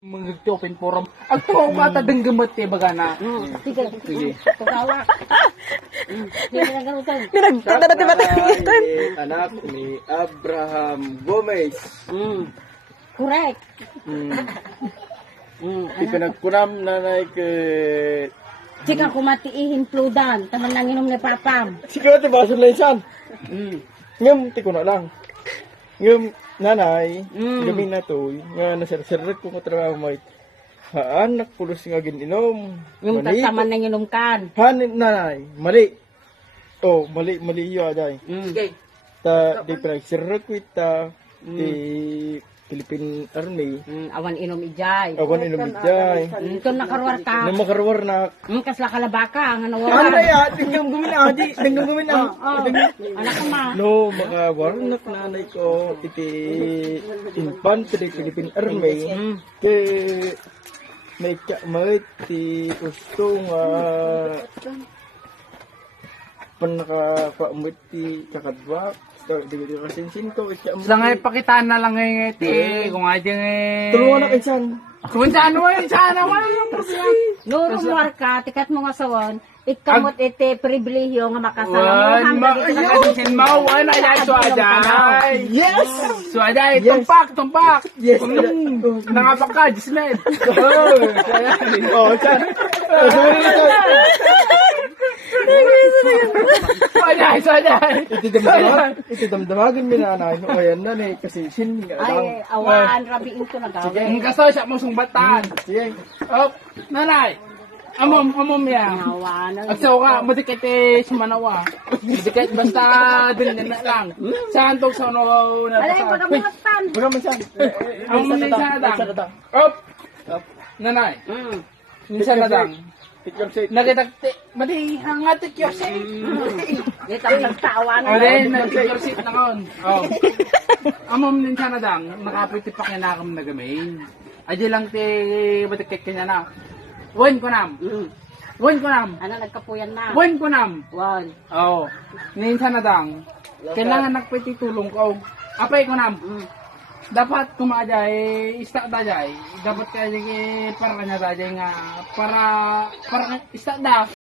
Mag-open forum. Ang tuwa ko ata dang gamot eh, baga na. Sige. Sige. Pagkawa. Sige na ganutan. Ni anak ni Abraham Gomez. Correct. Ipinagkunam nanay ke... Sige ko matiihin pludan. Taman nang inom ni Papam. Sige, ati baso lang isan. Ngam, ti ko na lang. Ngam, nanay, gamin na to, nga nasarsarat ko katrabaho mo. Haan, nakpulos nga gininom. Yung Mali. taman nang inom kan. Han, nanay, mali. Oh, mali iyo aday. Sige. Ta, di pinagsarat ko ita, di Philippine Army. Awan inom ijay. Awan inumidjay. Ito nakaruar ka. Na makarwar na. Kasla kalabaka. Nga Ano nawawan. ya? Tingnan gumin na, di. Tingnan gumin na. Anak ko ma. No, mga warnak nanay ko, iti infantry Philippine Army. Ti may kamay ti gusto nga panakapaamit ti kakadwa. Di ko kasinsin ko. Sa nga ipakitaan na lang ngayon iti. Kung nga dyan eh. Tulungan na kinsan. Kung saan mo yun, sana wala lang problema. Nuro muar ka. Tikat mo nga sawon. Ikamot iti pribilehyo nga makasama mo. Ayun! Mauwan na yan, Suaday! Yes! Suaday, Yes. tumpak! Yes! Nangapak ka, Gismed! Oh, chan. Suaday! Iti damdamagan mi na anay. O yan na ni kasi sin nga lang. Ay, awan. Rabiin ko na gawin. Ang kaso siya mo sumbatan. Sige. Oh, nanay! Amom yan. Awan. Agsaw ka, madikit eh, sumanawa. Madikit, basta din na lang. Saan tog sa ano na Alay, pagkamutan. Baga man san. Ang minsan na dang. Op! Nanay, minsan na dang. Tikam say. Nagitagti, madi, hangatik yung say. Dito ang nagtawa O na. rin, nag-sit na kon. Oh. Amom minsan na dang, nakapiti pa kinakam na gamin. Adi lang ti, batikit kanya na. Wen ko nam. Wen ko nam. Ano, nagkapuyan na. Wen ko nam. Wan. Oo. Minsan na dang, kailangan nagpiti tulong ko. Apay ko nam. Dapat kumadjay, ista dajay. Dapat kaya para kanya dajay nga, para ista da.